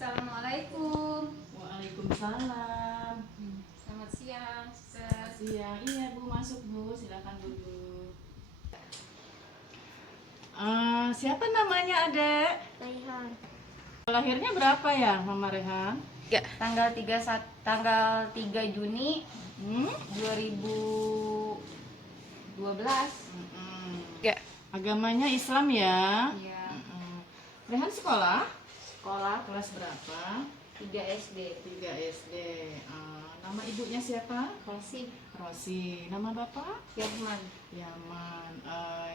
Assalamualaikum. Waalaikumsalam. Selamat siang, Sister. Selamat siang. Iya Bu, masuk Bu, silakan duduk. Siapa namanya Adek? Raihan. Lahirnya berapa ya Mama Rehan? Tanggal 3 Juni 2012. Agamanya Islam ya? Iya. Rehan sekolah? Sekolah Kelas berapa? 3 SD. 3 SD. Nama ibunya siapa? Rosi Rosi. Nama bapak? Firman. Yaman.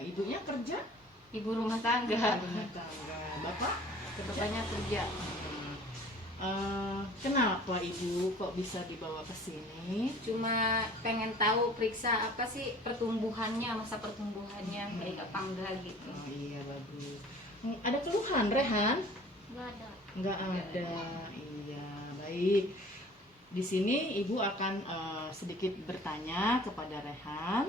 Ibunya kerja? Ibu rumah tangga. Rumah tangga. Bapak? Bapaknya kerja. Kenapa ibu kok bisa dibawa ke sini? Cuma pengen tahu periksa apa sih pertumbuhannya, masa pertumbuhannya baik apa enggak gitu. Oh iya bagus. Ada keluhan Rehan? Enggak ada. Nggak ada. Iya baik. Di sini ibu akan sedikit bertanya kepada Rehan.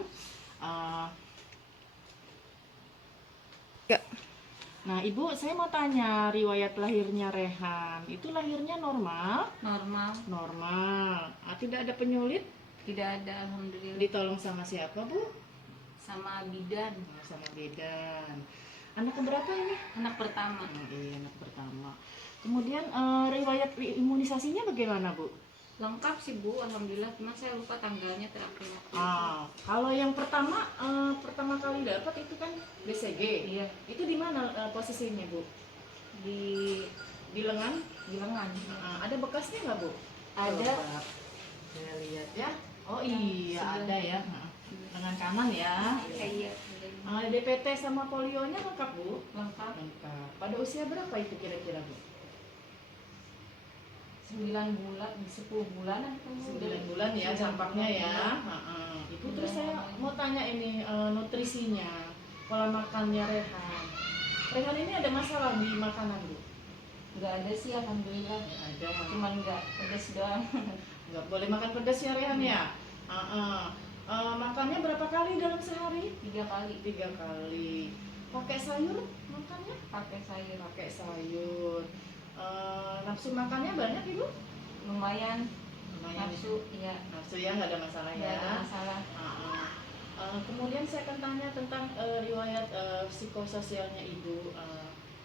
Nah ibu, saya mau tanya riwayat lahirnya Rehan. Itu lahirnya normal? Normal. Normal. Tidak ada penyulit? Tidak ada, alhamdulillah. Ditolong sama siapa Bu? Sama bidan. Sama bidan. Anak keberapa ini? Anak pertama. Iya, anak pertama. Kemudian riwayat imunisasinya bagaimana Bu? Lengkap sih Bu, alhamdulillah. Cuma saya lupa tanggalnya terakhir. Kalau yang pertama kali dapat itu kan BCG. Iya. Itu di mana posisinya Bu? Di lengan? Di lengan. Ada bekasnya nggak Bu? Ada. Coba saya lihat ya. Oh iya Sebelah. ada ya. Lengan kanan ya. Iya. DPT sama polionya lengkap Bu? Lengkap. Lengkap. Pada usia berapa itu kira-kira Bu? 9 bulan, 10 bulan. 9 bulan ya campaknya ya. Ibu terus saya mau tanya ini nutrisinya, pola makannya Rehan. Rehan ini ada masalah di makanan Bu? Nggak ada sih, alhamdulillah. Ada. Cuman nggak pedas doang. Nggak boleh makan pedas ya Rehan ya? Makannya berapa kali dalam sehari? 3 kali. 3 kali. Pakai sayur makannya? Pakai sayur. Pakai sayur. Nafsu makannya banyak Ibu? Lumayan. Lumayan. Nafsu, iya. Nafsu ya, nggak ada masalah Nggak ya. ada masalah. Kemudian saya akan tanya tentang riwayat psikososialnya Ibu.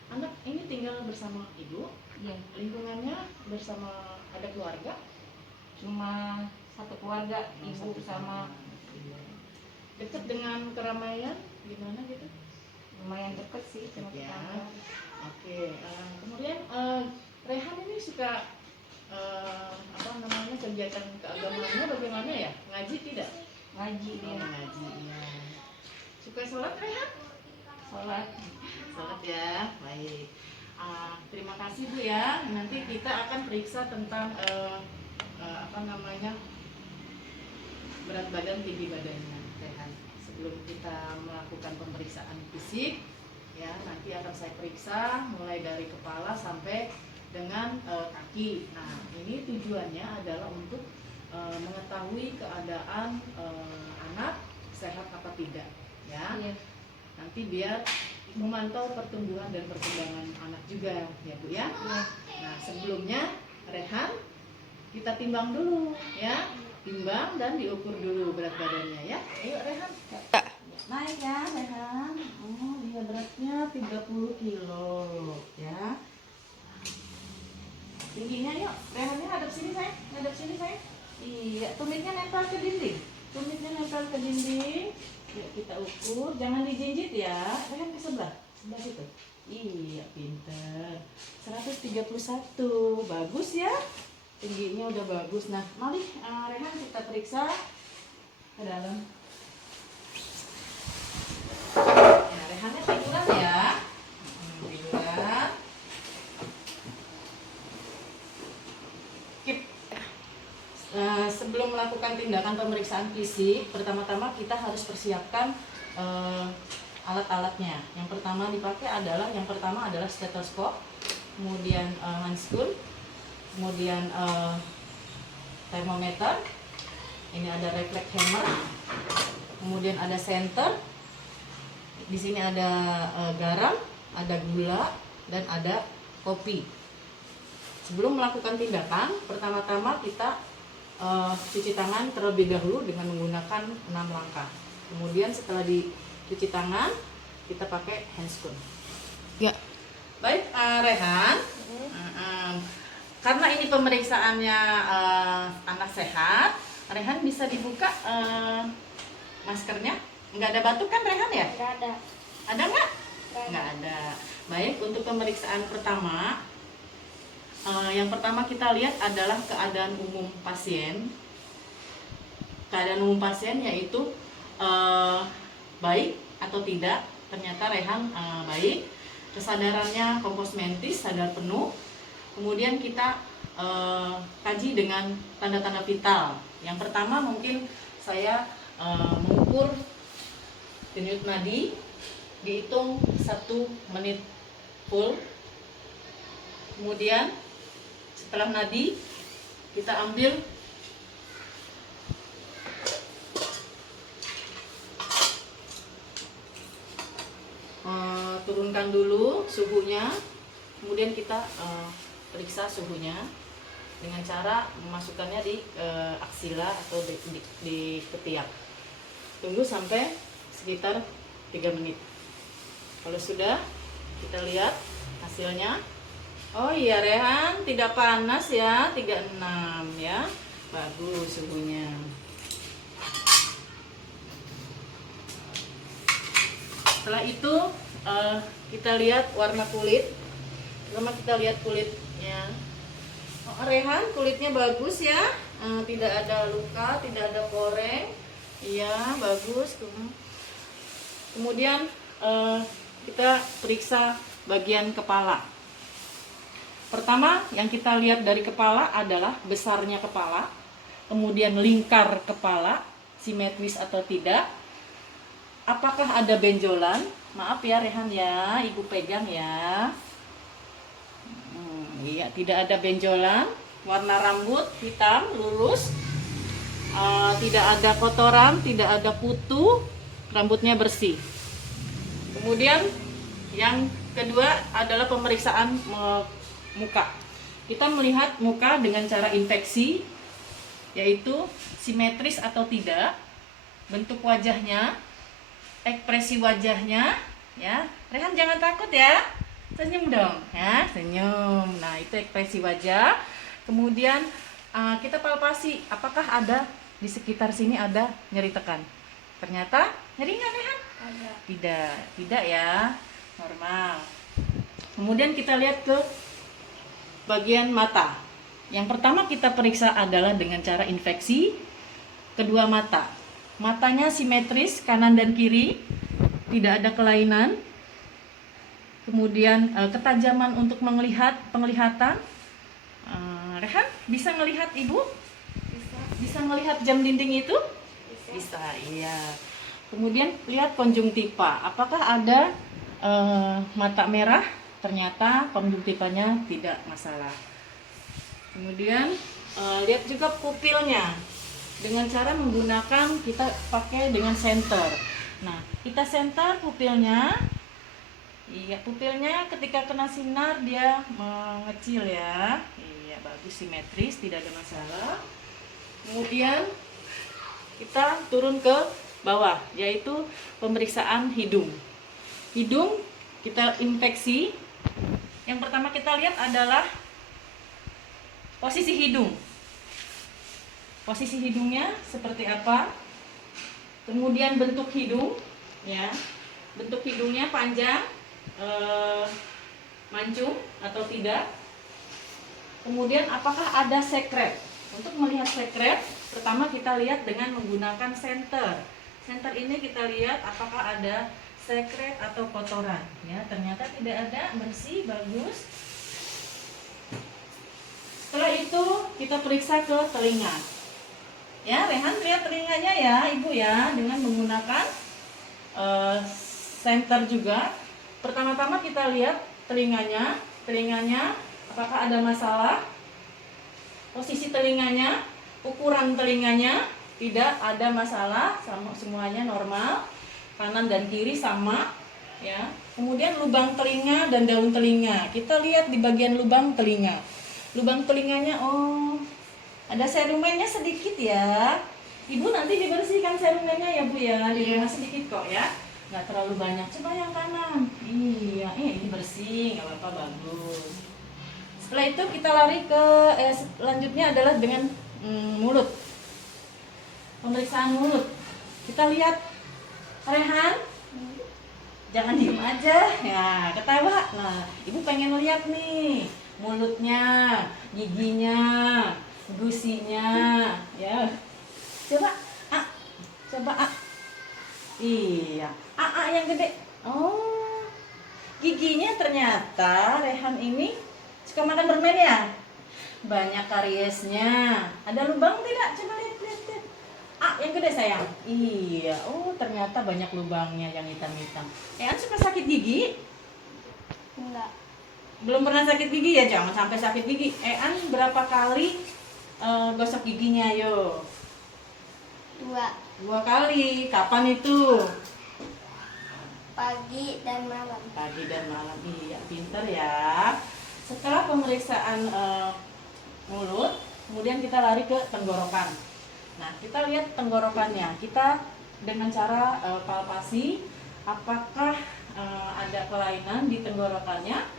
Anak ini tinggal bersama Ibu? Iya. Lingkungannya bersama ada keluarga? Cuma satu keluarga, ibu Satu sama. keluarga. Iya. Dekat dengan keramaian gimana gitu? Lumayan deket sih sama Ya. tetangga. Oke. Kemudian Rehan ini suka kegiatan keagamaannya bagaimana ya? Ngaji tidak? Ngaji dia. Ngaji ya. Suka sholat Rehan? Sholat. Sholat ya, baik. Terima kasih Bu ya. Nanti kita akan periksa tentang berat badan, tinggi badannya Rehan. Sebelum kita melakukan pemeriksaan fisik, ya nanti akan saya periksa mulai dari kepala sampai dengan kaki. Nah ini tujuannya adalah untuk mengetahui keadaan anak sehat apa tidak, ya. Iya. Nanti biar memantau pertumbuhan dan perkembangan anak juga ya Bu ya. Nah sebelumnya Rehan kita timbang dulu ya, timbang dan diukur dulu berat badannya ya. Ayo Rehan naik ya Rehan. Dia beratnya 30 kilo ya. Tingginya yuk Rehannya hadap sini sayang, hadap sini sayang. Iya, tumitnya nempel ke dinding. Tumitnya nempel ke dinding. Yuk kita ukur, jangan dijinjit ya. Rehan ke sebelah situ. Iya, pinter. 131, bagus ya. Tingginya udah bagus. Nah, mari Rehan kita periksa ke dalam. Ya, Rehannya tiduran ya. Tiduran. Sebelum melakukan tindakan pemeriksaan fisik, pertama-tama kita harus persiapkan alat-alatnya. Yang pertama dipakai adalah stetoskop, kemudian handscoon, kemudian termometer. Ini ada reflex hammer, kemudian ada senter. Di sini ada garam, ada gula, dan ada kopi. sebelum melakukan tindakan, pertama-tama kita cuci tangan terlebih dahulu dengan menggunakan 6 langkah. Kemudian setelah dicuci tangan, kita pakai handscoon. Ya. Baik, Rehan. Karena ini pemeriksaannya anak sehat, Rehan bisa dibuka maskernya. Nggak ada batuk kan, Rehan ya? Nggak ada. Ada nggak? Nggak ada. Baik, untuk pemeriksaan pertama, yang pertama kita lihat adalah keadaan umum pasien. Keadaan umum pasien yaitu baik atau tidak. Ternyata Rehan baik. Kesadarannya kompos mentis, sadar penuh. Kemudian kita kaji dengan tanda-tanda vital. Yang pertama mungkin saya mengukur denyut nadi, dihitung 1 menit full. Kemudian setelah nadi kita ambil turunkan dulu suhunya, kemudian kita periksa suhunya dengan cara memasukkannya di aksila atau di ketiak. Tunggu sampai sekitar 3 menit. Kalau sudah, kita lihat hasilnya. Oh iya, Rehan, tidak panas ya, 36 ya. Bagus suhunya. Setelah itu kita lihat warna kulit. Pertama kita lihat kulitnya. Oh, Rehan, kulitnya bagus ya, tidak ada luka, tidak ada koreng. Iya, bagus. Kemudian kita periksa bagian kepala. Pertama yang kita lihat dari kepala adalah besarnya kepala, kemudian lingkar kepala, simetris atau tidak. Apakah ada benjolan? Maaf ya Rehan ya, ibu pegang ya. Iya, tidak ada benjolan. Warna rambut hitam, lurus. Tidak ada kotoran, tidak ada kutu. Rambutnya bersih. Kemudian yang kedua adalah pemeriksaan muka. Kita melihat muka dengan cara infeksi, yaitu simetris atau tidak, bentuk wajahnya, ekspresi wajahnya, ya. Rehan jangan takut ya, senyum dong, ya, senyum. Nah itu ekspresi wajah. Kemudian kita palpasi, apakah ada di sekitar sini ada nyeri tekan. Ternyata nyeri nggak, Rehan? Ada. Tidak ya, normal. Kemudian kita lihat ke bagian mata. Yang pertama kita periksa adalah dengan cara infeksi kedua mata. Matanya simetris kanan dan kiri, tidak ada kelainan. Kemudian ketajaman untuk penglihatan. Rehan bisa melihat ibu? Bisa. Bisa melihat jam dinding itu? Bisa. Bisa, iya. Kemudian lihat konjungtiva. Apakah ada mata merah? Ternyata konjungtivanya tidak masalah. Kemudian lihat juga pupilnya. Dengan cara menggunakan, kita pakai dengan senter. Nah, kita senter pupilnya. Iya, pupilnya ketika kena sinar dia mengecil ya. Iya, bagus, simetris, tidak ada masalah. Kemudian kita turun ke bawah, yaitu pemeriksaan hidung. Hidung kita infeksi. Yang pertama kita lihat adalah posisi hidung. Posisi hidungnya seperti apa? Kemudian bentuk hidung, ya. Bentuk hidungnya panjang, mancung atau tidak. Kemudian apakah ada sekret? Untuk melihat sekret, pertama kita lihat dengan menggunakan senter. Senter ini kita lihat apakah ada sekret atau kotoran, ya. Ternyata tidak ada, bersih, bagus. Setelah itu kita periksa ke telinga. Ya, Rehan lihat telinganya ya, ibu ya, dengan menggunakan senter juga. Pertama-tama kita lihat telinganya apakah ada masalah. Posisi telinganya, ukuran telinganya tidak ada masalah, sama semuanya normal. Kanan dan kiri sama, ya. Kemudian lubang telinga dan daun telinga. Kita lihat di bagian lubang telinga. lubang telinganya. Oh, ada serumennya sedikit ya. Ibu nanti dibersihkan serumennya ya Bu ya, di rumah sedikit kok ya, nggak terlalu banyak. Coba yang kanan. Iya, ini bersih, nggak apa-apa, bagus. Setelah itu kita lari ke selanjutnya adalah dengan mulut. Pemeriksaan mulut. Kita lihat Rehan, jangan diem aja ya, ketawa. Nah, ibu pengen lihat nih mulutnya, giginya, gusinya ya. Coba coba iya, yang gede. Oh, giginya ternyata Rehan ini suka makan permen ya, banyak kariesnya. Ada lubang tidak? Coba lihat. Yang gede sayang. Iya. Oh, ternyata banyak lubangnya yang hitam-hitam. An suka sakit gigi? Enggak. Belum pernah sakit gigi ya, jangan sampai sakit gigi. An berapa kali gosok giginya yo? 2. 2 kali. Kapan itu? Pagi dan malam. Pagi dan malam. Iya, pinter ya. Setelah pemeriksaan mulut, kemudian kita lari ke tenggorokan. Nah, kita lihat tenggorokannya. Kita dengan cara palpasi apakah ada kelainan di tenggorokannya,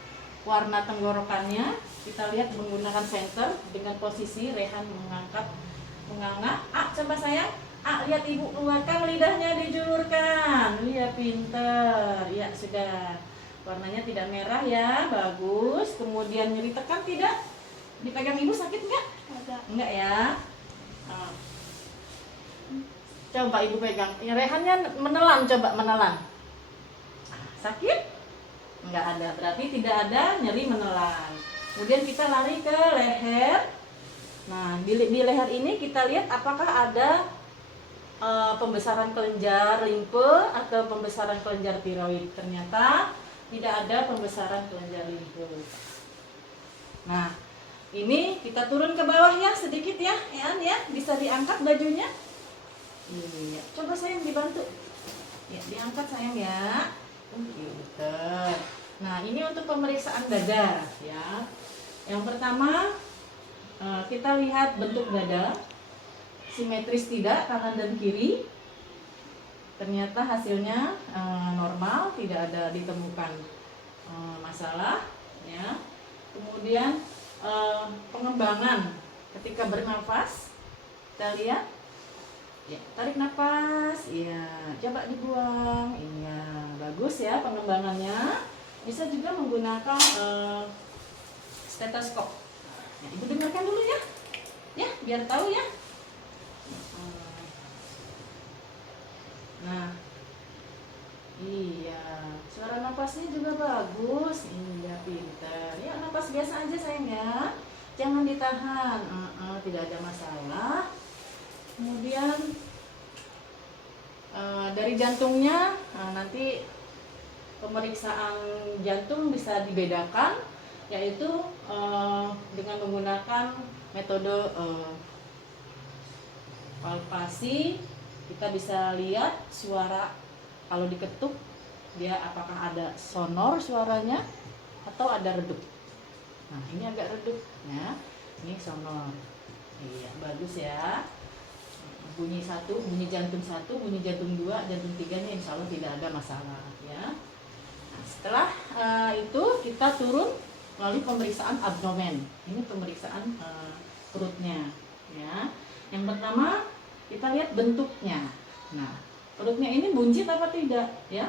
warna tenggorokannya. Kita lihat menggunakan senter dengan posisi Rehan menganga. Coba sayang. Lihat ibu keluarkan lidahnya, dijulurkan. Lihat pinter. Ya, sudah. Warnanya tidak merah ya, bagus. Kemudian nyeri tekan tidak? Dipegang ibu sakit enggak? Enggak ya. Coba ibu pegang. Rehannya menelan, coba menelan. Sakit? Enggak ada, berarti tidak ada nyeri menelan. Kemudian kita lari ke leher. Nah, di leher ini kita lihat apakah ada pembesaran kelenjar limfe atau pembesaran kelenjar tiroid. Ternyata tidak ada pembesaran kelenjar limfe. Nah, ini kita turun ke bawah ya sedikit ya, ya. Bisa diangkat bajunya. Iya, coba sayang dibantu. Ya, diangkat sayang ya. Gitu. Nah, ini untuk pemeriksaan dada ya. Yang pertama kita lihat bentuk dada, simetris tidak kanan dan kiri. Ternyata hasilnya normal, tidak ada ditemukan masalah ya. Kemudian pengembangan ketika bernafas, kita lihat ya, tarik nafas, iya, coba dibuang, iya, bagus ya pengembangannya. Bisa juga menggunakan stetoskop. Ya, ibu dengarkan dulu ya, biar tahu ya. Nah, iya, suara nafasnya juga bagus, iya, pintar. Ya, nafas biasa aja sayang ya, jangan ditahan, tidak ada masalah. Kemudian dari jantungnya, nanti pemeriksaan jantung bisa dibedakan, yaitu dengan menggunakan metode palpasi. Kita bisa lihat suara kalau diketuk dia apakah ada sonor suaranya atau ada redup. Nah, ini agak redup ya, ini sonor. Iya, bagus ya. Bunyi 1, bunyi jantung 1, bunyi jantung 2, jantung 3-nya insya Allah tidak ada masalah ya. Nah, setelah itu kita turun melalui pemeriksaan abdomen. Ini pemeriksaan perutnya ya. Yang pertama kita lihat bentuknya. Nah, perutnya ini buncit apa tidak ya?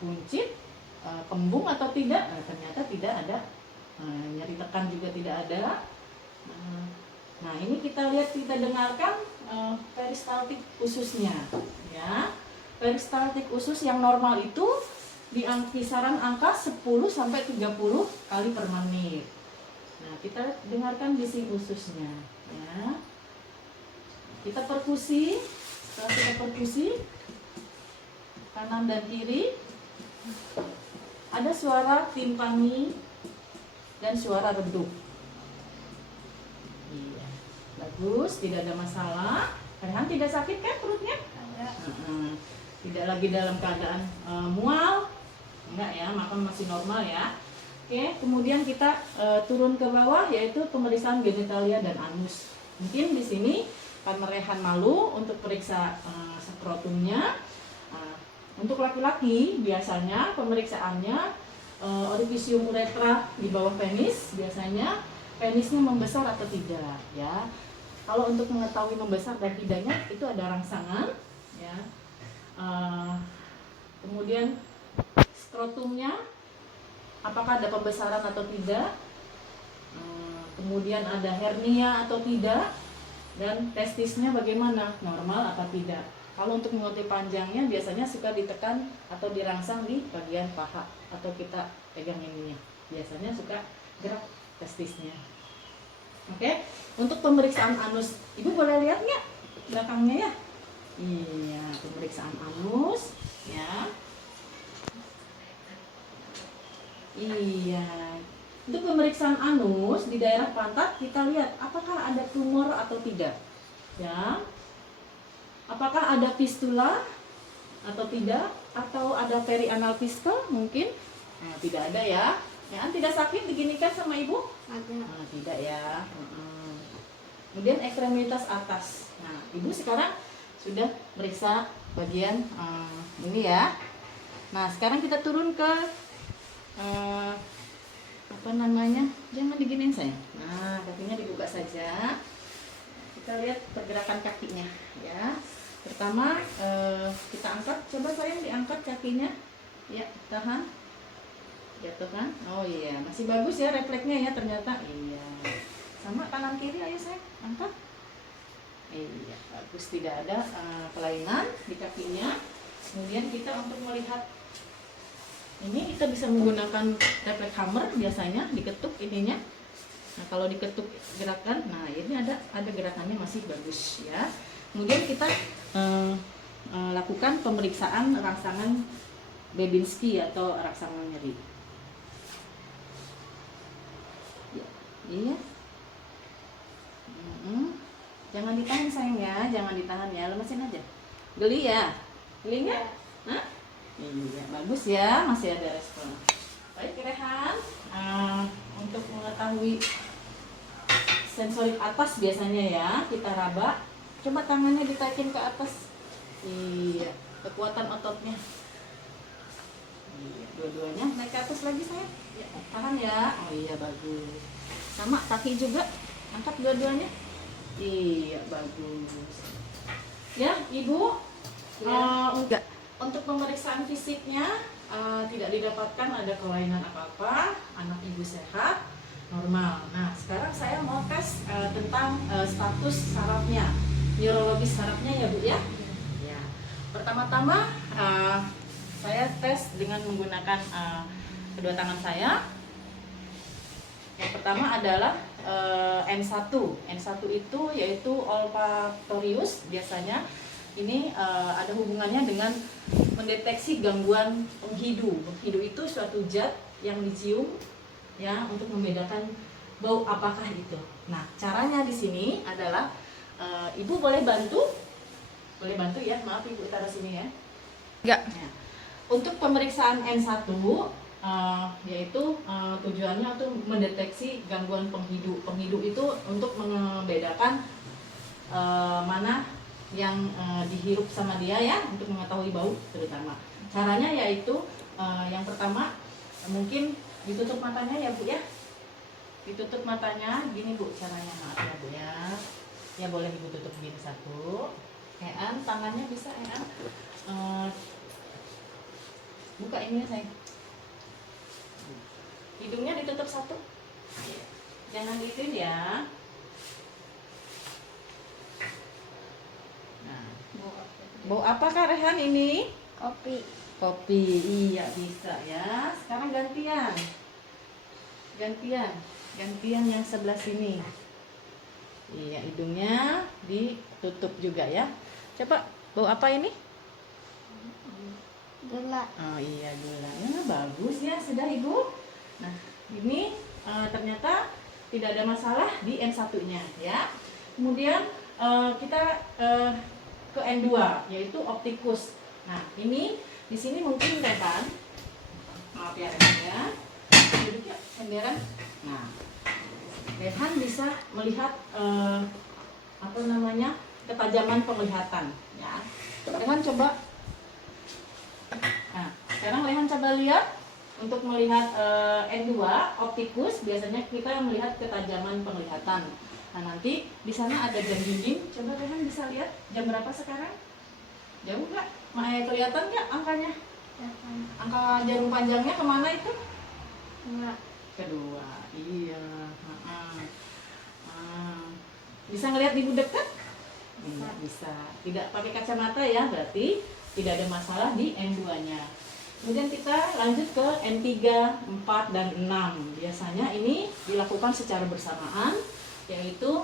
Buncit, kembung atau tidak? Ternyata tidak ada. Nyeri tekan juga tidak ada. Nah, ini kita lihat, kita dengarkan peristaltik ususnya ya. Peristaltik usus yang normal itu di kisaran angka 10 sampai 30 kali per menit. Nah, kita dengarkan bising ususnya ya. Kita perkusi. Setelah kita perkusi kanan dan kiri, ada suara timpani dan suara redup. Iya, bagus, tidak ada masalah. Rehan tidak sakit kan perutnya? Tidak lagi dalam keadaan mual, enggak ya, makan masih normal ya. Oke, kemudian kita turun ke bawah yaitu pemeriksaan genitalia dan anus. Mungkin di sini Partner Rehan malu untuk periksa skrotumnya. Untuk laki-laki biasanya pemeriksaannya orifisium uretra di bawah penis, biasanya penisnya membesar atau tidak ya. Kalau untuk mengetahui membesar dan tidaknya itu ada rangsangan ya. Kemudian skrotumnya apakah ada pembesaran atau tidak, kemudian ada hernia atau tidak, dan testisnya bagaimana, normal apa tidak. Kalau untuk mengetahui panjangnya biasanya suka ditekan atau dirangsang di bagian paha atau kita pegang ininya, biasanya suka gerak testisnya. Oke, untuk pemeriksaan anus, ibu boleh lihat nggak belakangnya ya? Iya, pemeriksaan anus ya. Iya. Untuk pemeriksaan anus di daerah pantat kita lihat apakah ada tumor atau tidak. Ya. Apakah ada fistula atau tidak, atau ada perianal pistil mungkin? Nah, tidak ada ya. Ya, tidak sakit diginikan sama ibu? Ada. Nah, tidak ya. Kemudian ekstremitas atas. Nah, ibu sekarang sudah periksa bagian ini ya. Nah, sekarang kita turun ke apa namanya, jangan diginiin sayang. Nah, kakinya dibuka saja, kita lihat pergerakan kakinya ya. Pertama kita angkat, coba sayang diangkat kakinya ya, tahan, jatuhkan. Oh iya, masih bagus ya refleksnya ya ternyata. Iya, sama kanan kiri, ayo sayang angkat. Iya, bagus, tidak ada kelainan di kakinya. Kemudian kita untuk melihat ini, kita bisa menggunakan refleks hammer, biasanya diketuk ininya. Nah, kalau diketuk gerakan, nah ini ada gerakannya masih bagus ya. Kemudian kita lakukan pemeriksaan rangsangan Babinski atau rangsangan nyeri. Ya, iya. Jangan ditahan sayang ya, jangan ditahan ya, lemesin aja. Geli ya? Geli nggak? Hah? Iya, bagus ya, masih ada respon. Baik, Rehan, untuk mengetahui sensorik atas biasanya ya, kita raba. Coba tangannya ditaikin ke atas. Iya, kekuatan ototnya. Iya, dua-duanya naik ke atas lagi sayang. Ya, tahan ya. Oh iya, bagus. Sama kaki juga, angkat dua-duanya. Iya, bagus. Ya, ibu. Enggak. Untuk pemeriksaan fisiknya tidak didapatkan ada kelainan apa-apa, anak ibu sehat, normal. Nah, sekarang saya mau tes tentang status sarafnya, neurologis sarafnya ya Bu ya. Ya. Pertama-tama saya tes dengan menggunakan kedua tangan saya. Yang pertama adalah N1. N1 itu yaitu olfaktorius biasanya. Ini ada hubungannya dengan mendeteksi gangguan penghidu. Penghidu itu suatu zat yang dicium ya untuk membedakan bau apakah itu. Nah, caranya di sini adalah ibu boleh bantu ya. Maaf ibu taruh sini ya. Enggak. Nah, untuk pemeriksaan N1 yaitu tujuannya untuk mendeteksi gangguan penghidu. Penghidu itu untuk membedakan mana yang dihirup sama dia ya, untuk mengetahui bau terutama. Caranya yaitu yang pertama mungkin ditutup matanya ya Bu ya. Ditutup matanya gini Bu caranya, maaf ya Bu ya. Ya boleh Ibu tutup gini satu. Ean tangannya bisa Ean buka ini sayang. Hidungnya ditutup satu. Jangan gituin ya. Bau apa Kak Rehan ini? Kopi. Kopi, iya bisa ya. Sekarang gantian yang sebelah sini. Iya, hidungnya ditutup juga ya. Coba, bau apa ini? Gula. Oh iya, gula. Nah, bagus ya, sudah Ibu. Nah, ini ternyata tidak ada masalah di N1-nya ya. Kemudian kita ke N2 yaitu optikus. Nah, ini di sini mungkin Rehan, maaf ya Rehan ya. Duduk ya, senderan. Nah, Rehan bisa melihat apa namanya, ketajaman penglihatan ya. Rehan coba. Nah, sekarang Rehan coba lihat. Untuk melihat N2 optikus biasanya kita melihat ketajaman penglihatan. Nah, nanti di sana ada jam dinding. Coba Rehan bisa lihat jam berapa sekarang? Jauh nggak? Maya kelihatan nggak angkanya? Angka jarum panjangnya kemana itu? Enggak. Kedua. Iya. Bisa ngelihat ibu dekat? Bisa. Bisa. Tidak pakai kacamata ya, berarti tidak ada masalah di N2-nya. Kemudian kita lanjut ke N3, 4, dan 6. Biasanya ini dilakukan secara bersamaan, yaitu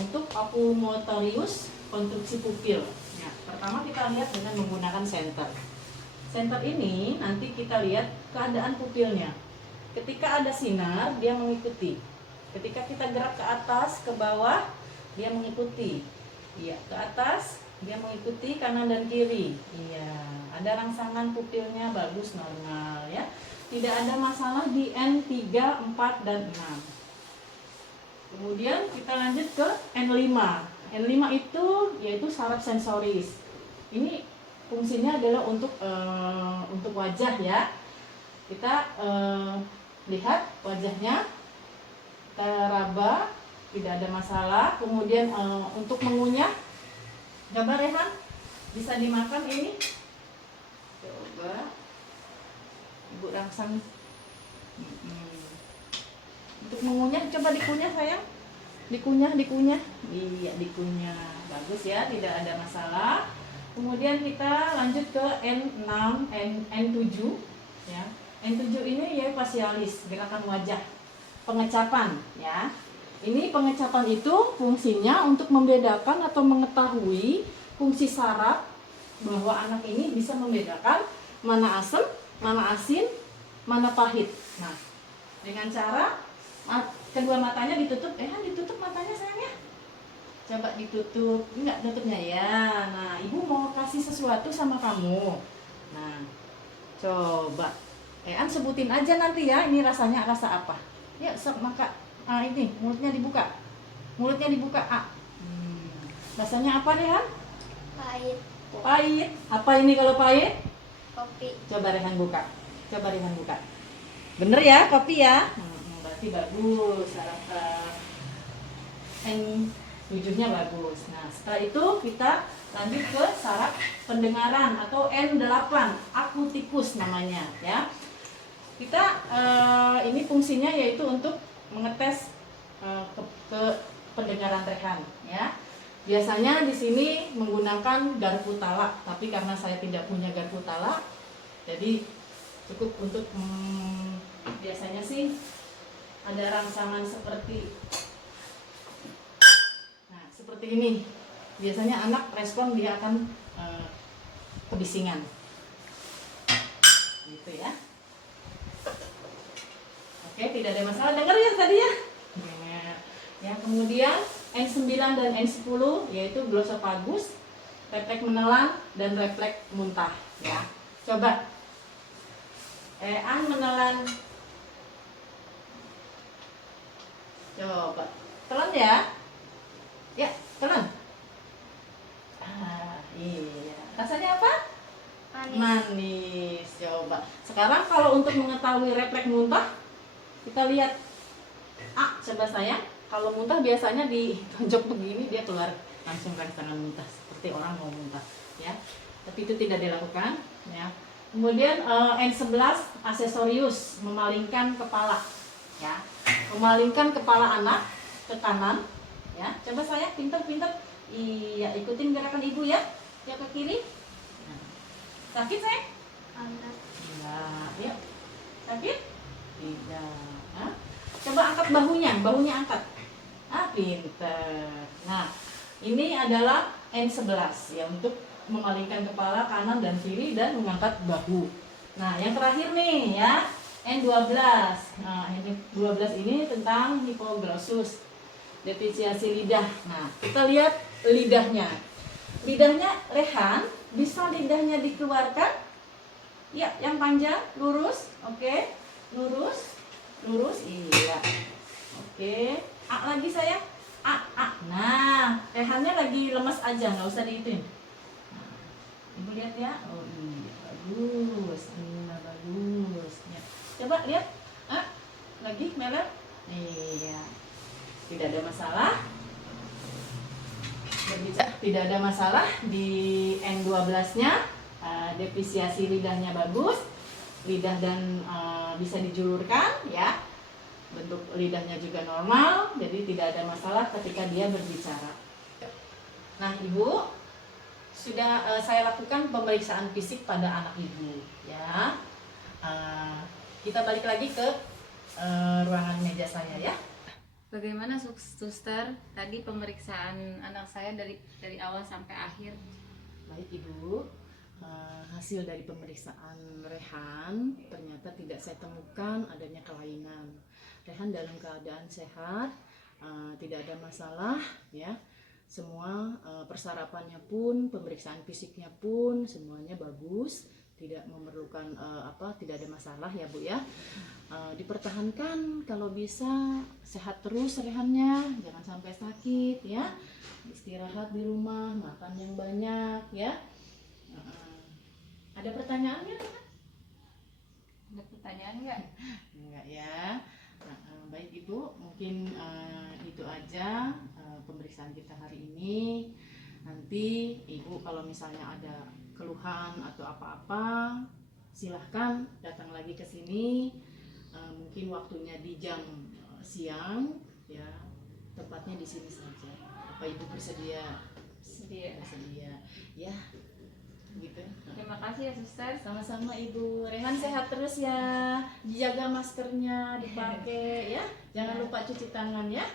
untuk oculomotorius konstruksi pupil. Nah, pertama kita lihat dengan menggunakan senter. Senter ini nanti kita lihat keadaan pupilnya. Ketika ada sinar, dia mengikuti. Ketika kita gerak ke atas, ke bawah, dia mengikuti. Iya, ke atas, dia mengikuti kanan dan kiri. Iya, ada rangsangan pupilnya bagus, normal ya. Tidak ada masalah di N3, 4, dan 6. Kemudian kita lanjut ke N5. N5 itu yaitu saraf sensoris. Ini fungsinya adalah untuk wajah ya. Kita lihat wajahnya teraba, tidak ada masalah. Kemudian untuk mengunyah, coba Rehan, bisa dimakan ini. Coba ibu rangsang. Untuk mengunyah, coba dikunyah sayang. Dikunyah. Iya, dikunyah. Bagus ya, tidak ada masalah. Kemudian kita lanjut ke N6, N7 ya. N7 ini ya facialis, gerakan wajah, pengecapan ya. Ini pengecapan itu fungsinya untuk membedakan atau mengetahui fungsi saraf, bahwa anak ini bisa membedakan mana asam, mana asin, mana pahit. Nah, dengan cara kedua matanya ditutup. Ditutup matanya sayangnya. Coba ditutup. Enggak tutupnya ya. Nah, ibu mau kasih sesuatu sama kamu. Nah, coba sebutin aja nanti ya, ini rasanya rasa apa. Ya, maka ini mulutnya dibuka. Rasanya apa Rehan? Pahit. Pahit. Apa ini kalau pahit? Kopi. Coba Rehan buka. Bener ya, kopi ya. Berarti bagus. N7-nya bagus. Nah, setelah itu kita lanjut ke saraf pendengaran atau N8, akutikus namanya ya. Kita ini fungsinya yaitu untuk mengetes ke pendengaran Rehan ya. Biasanya di sini menggunakan garpu talak, tapi karena saya tidak punya garpu talak, jadi cukup untuk biasanya sih ada rangsangan seperti ini. Biasanya anak respon dia akan kebisingan, gitu ya. Oke, tidak ada masalah. Dengar ya tadi ya. Ya, kemudian N9 dan N10 yaitu glossopagus, refleks menelan dan refleks muntah ya. Coba menelan. Coba telan ya. Ya, telan. Iya. Rasanya apa? Manis. Coba. Sekarang kalau untuk mengetahui refleks muntah, kita lihat. Coba sayang. Kalau muntah biasanya ditonjok begini, dia keluar langsung rangsangan muntah seperti orang mau muntah ya. Tapi itu tidak dilakukan ya. Kemudian N11 aksesorius, memalingkan kepala ya. Memalingkan kepala anak ke kanan ya. Coba saya pintar. Iya, ikutin gerakan ibu ya. Ya, ke kiri. Sakit sayang? Enggak. Ya. Sakit? Tidak. Coba angkat bahunya angkat. Pinter. Nah, ini adalah N11 ya, untuk memalingkan kepala kanan dan kiri dan mengangkat bahu. Nah, yang terakhir nih ya, N12. Nah, N12 ini tentang hipoglossus, defisiensi lidah. Nah, kita lihat lidahnya. Lidahnya Rehan, bisa lidahnya dikeluarkan? Ya, yang panjang, lurus. Oke, lurus. Lurus, iya. Oke. A lagi sayang. A. Nah, rehannya lagi lemas aja, nggak usah diituin. Nah, Ibu lihat ya. Oh iya, bagus. Nah, bagus. Ya. Coba lihat. Lagi meler. Iya. Tidak ada masalah. Tidak ada masalah di N12-nya. Defisiasi lidahnya bagus. Lidah dan bisa dijulurkan ya. Bentuk lidahnya juga normal, jadi tidak ada masalah ketika dia berbicara. Nah, Ibu, sudah saya lakukan pemeriksaan fisik pada anak Ibu ya. Kita balik lagi ke ruangan meja saya ya. Bagaimana suster tadi pemeriksaan anak saya dari awal sampai akhir? Baik Ibu, hasil dari pemeriksaan Rehan ternyata tidak saya temukan adanya kelainan. Rehan dalam keadaan sehat, tidak ada masalah ya. Semua persarapannya pun, pemeriksaan fisiknya pun semuanya bagus, tidak memerlukan tidak ada masalah ya Bu ya. Dipertahankan kalau bisa sehat terus Rehannya, jangan sampai sakit ya. Istirahat di rumah, makan yang banyak ya. Ada pertanyaannya? Ada pertanyaan nggak? Enggak ya. Baik Ibu, mungkin itu aja pemeriksaan kita hari ini. Nanti Ibu kalau misalnya ada keluhan atau apa-apa, silahkan datang lagi ke sini. Mungkin waktunya di jam siang, ya tempatnya di sini saja. Apa Ibu bersedia? Bersedia, ya. Gitu. Terima kasih ya suster. Sama-sama Ibu. Rehan sehat terus ya. Dijaga maskernya, dipakai ya. Jangan lupa cuci tangan ya.